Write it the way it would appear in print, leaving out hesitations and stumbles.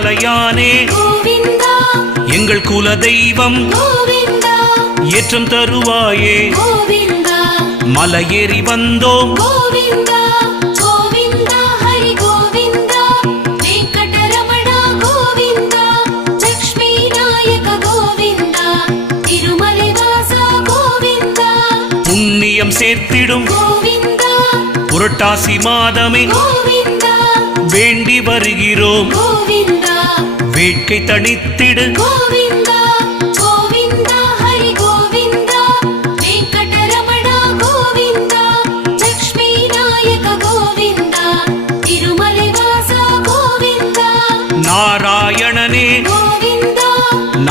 ஏழுமலையானே கோவிந்தா எங்கள் குல தெய்வம் கோவிந்தா ஏற்றம் தருவாயே கோவிந்தா மலையேறி வந்தோம் கோவிந்தா கோவிந்தா ஹரி கோவிந்தா வெங்கடரமணா கோவிந்தா லக்ஷ்மி நாயக கோவிந்தா திருமலை வாசா கோவிந்தா புண்ணியம் சேர்த்திடும் கோவிந்தா புரட்டாசி மாதமே கோவிந்தா வேண்டி வருகிறோம் கோவிந்தா வேட்கை தணித்திடு கோவிந்தா